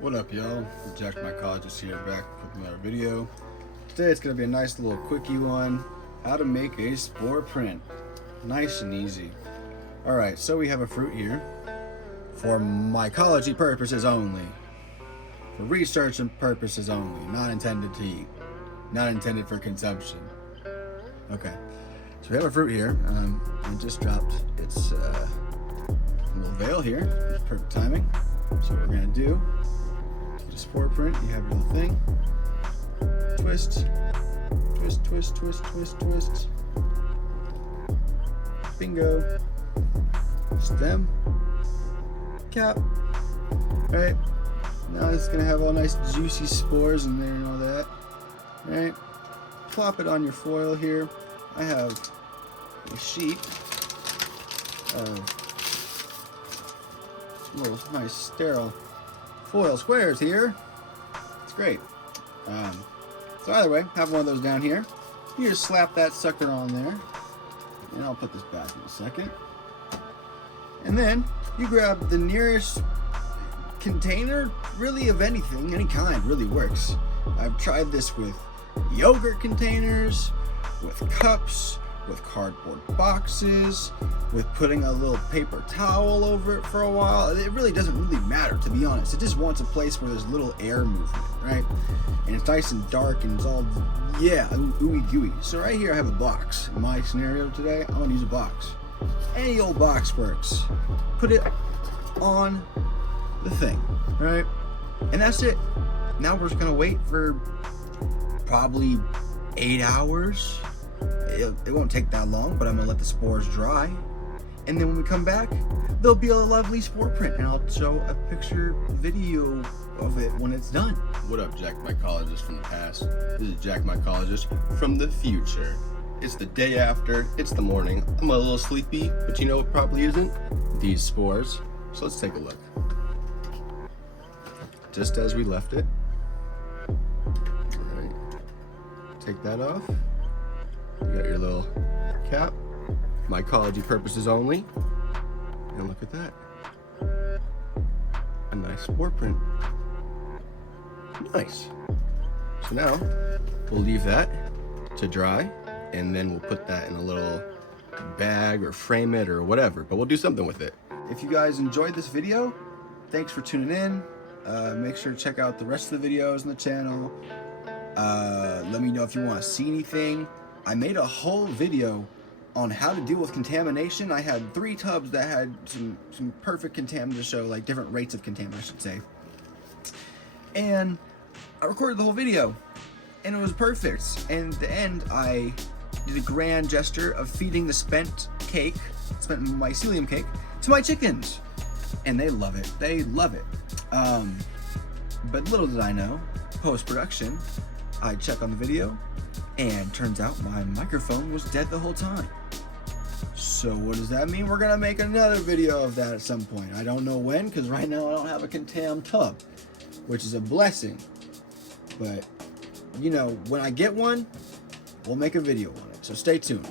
What up, y'all? Jack Mycologist here, back with another video. Today it's going to be a nice little quickie one. How to make a spore print. Nice and easy. Alright, so we have a fruit here. For mycology purposes only. For research and purposes only. Not intended to eat. Not intended for consumption. Okay. So we have a fruit here. I just dropped its little veil here. It's perfect timing. So what we're going to do, get a spore print, you have your little thing. Twist. Twist, twist, twist, twist, twist. Bingo. Stem. Cap. Alright. Now it's going to have all nice juicy spores in there and all that. Alright. Plop it on your foil here. I have a sheet of little nice sterile foil squares here. It's great. So either way, have one of those down here. You just slap that sucker on there. And I'll put this back in a second. And then you grab the nearest container, really, of anything, any kind really works. I've tried this with yogurt containers, with cups, with cardboard boxes, with putting a little paper towel over it for a while. It really doesn't really matter, to be honest. It just wants a place where there's little air movement, right? And it's nice and dark and it's all, yeah, ooey gooey. So right here I have a box. In my scenario today, I'm gonna use a box. Any old box works. Put it on the thing, right? And that's it. Now we're just gonna wait for probably 8 hours. It won't take that long, but I'm gonna let the spores dry. And then when we come back, there'll be a lovely spore print, and I'll show a picture video of it when it's done. What up, Jack Mycologist from the past? This is Jack Mycologist from the future. It's the day after, it's the morning. I'm a little sleepy, but you know what probably isn't? These spores. So let's take a look. Just as we left it. Alright. Take that off. You got your little cap. Mycology purposes only. And look at that. A nice spore print. Nice. So now, we'll leave that to dry, and then we'll put that in a little bag or frame it or whatever, but we'll do something with it. If you guys enjoyed this video, thanks for tuning in. Make sure to check out the rest of the videos on the channel. Let me know if you want to see anything. I made a whole video on how to deal with contamination. I had 3 tubs that had some perfect contaminants to show, like different rates of contamination, I should say. And I recorded the whole video, and it was perfect. And at the end, I did a grand gesture of feeding the spent mycelium cake, to my chickens. And they love it. They love it. But little did I know, post-production, I check on the video, and turns out my microphone was dead the whole time. So what does that mean? We're gonna make another video of that at some point. I don't know when, because right now I don't have a contam tub, which is a blessing. But, you know, when I get one, we'll make a video on it. So stay tuned.